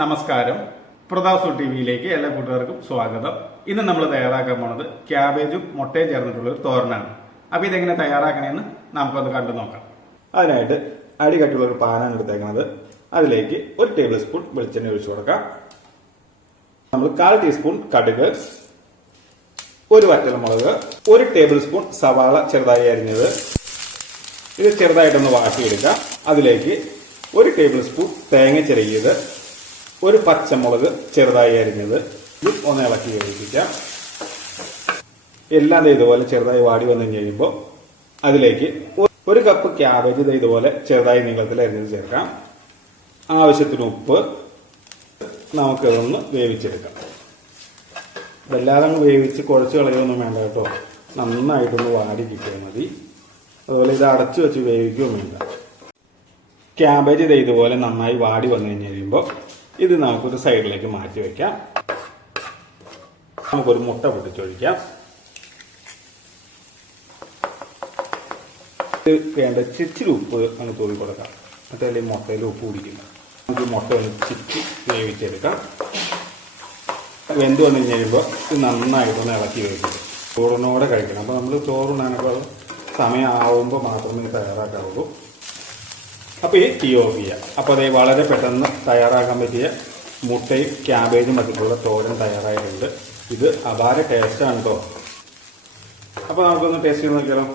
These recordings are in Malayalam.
നമസ്കാരം. പ്രതാസു ടി വിയിലേക്ക് എല്ലാ കൂട്ടുകാർക്കും സ്വാഗതം. ഇന്ന് നമ്മൾ തയ്യാറാക്കാൻ പോണത് ക്യാബേജും മുട്ടയും ചേർന്നിട്ടുള്ള ഒരു തോരനാണ്. അപ്പോൾ ഇതെങ്ങനെ തയ്യാറാക്കണമെന്ന് നമുക്കൊന്ന് കണ്ടു നോക്കാം. അതിനായിട്ട് അടികട്ടിയുള്ള ഒരു പാനാണ് എടുത്തേക്കുന്നത്. അതിലേക്ക് 1 ടേബിൾ സ്പൂൺ വെളിച്ചെണ്ണ ഒഴിച്ചു കൊടുക്കാം. നമ്മൾ 1/4 ടീസ്പൂൺ കടുക്, 1 വറ്റൽമുളക്, 1 ടേബിൾ സ്പൂൺ സവാള ചെറുതായി അരിഞ്ഞത്. ഇത് ചെറുതായിട്ടൊന്ന് വാട്ടിയെടുക്കാം. അതിലേക്ക് 1 ടേബിൾ സ്പൂൺ തേങ്ങ ചിരകിയത്, 1 പച്ചമുളക് ചെറുതായി അരിഞ്ഞത്. ഇത് ഒന്ന് ഇളക്കി വേവിപ്പിക്കാം. എല്ലാം ഇതുപോലെ ചെറുതായി വാടി വന്നു കഴിയുമ്പോൾ അതിലേക്ക് 1 കപ്പ് ക്യാബേജ് ഇതുപോലെ ചെറുതായി നീളത്തിൽ അരിഞ്ഞത് ചേർക്കാം. ആവശ്യത്തിന് ഉപ്പ്. നമുക്കിതൊന്ന് വേവിച്ചെടുക്കാം. ഇതെല്ലാതും വേവിച്ച് കുഴച്ച് കളയൊന്നും വേണ്ട കേട്ടോ. നന്നായിട്ടൊന്ന് വാടി കിട്ടിയാൽ മതി. അതുപോലെ ഇത് അടച്ചു വെച്ച് വേവിക്കുകയും വേണ്ട. ക്യാബേജ് ഇതുപോലെ നന്നായി വാടി വന്നു കഴിയുമ്പോൾ ഇത് നമുക്കൊരു സൈഡിലേക്ക് മാറ്റി വെക്കാം. നമുക്കൊരു മുട്ട പൊട്ടിച്ചൊഴിക്കാം. വേണ്ട ഇച്ചിരി ഉപ്പ് അങ്ങ് തൂവി കൊടുക്കാം. മറ്റേ മുട്ടയിൽ ഉപ്പ് കുടിക്കില്ല. നമുക്ക് മുട്ട ഒന്ന് ചിറ്റി വേവിച്ചെടുക്കാം. വെന്ത് വന്നു കഴിയുമ്പോൾ ഇത് നന്നായിട്ടൊന്ന് ഇളക്കി വേവിക്കും. ചോറിനോടെ കഴിക്കണം. അപ്പോൾ നമ്മൾ ചോറുണ്ണാനൊക്കെ സമയം ആവുമ്പോൾ മാത്രമേ തയ്യാറാക്കാവുള്ളൂ. അപ്പോൾ ഈ തീ ഓഫ് ചെയ്യാം. അപ്പോൾ അത് വളരെ പെട്ടെന്ന് തയ്യാറാക്കാൻ പറ്റിയ മുട്ടയും ക്യാബേജും വെച്ചിട്ടുള്ള തോരൻ തയ്യാറായിട്ടുണ്ട്. ഇത് അപാര ടേസ്റ്റാണ് കേട്ടോ. അപ്പോൾ നമുക്കൊന്ന് ടേസ്റ്റ് ചെയ്ത് നോക്കിയാലോ.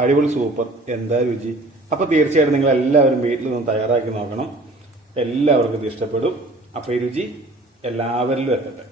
അടിപൊളി, സൂപ്പർ, എന്താ രുചി. അപ്പോൾ തീർച്ചയായിട്ടും നിങ്ങൾ എല്ലാവരും വീട്ടിൽ നിന്ന് തയ്യാറാക്കി നോക്കണം. എല്ലാവർക്കും ഇത് ഇഷ്ടപ്പെടും. അപ്പോൾ ഈ രുചി എല്ലാവരിലും എത്തട്ടെ.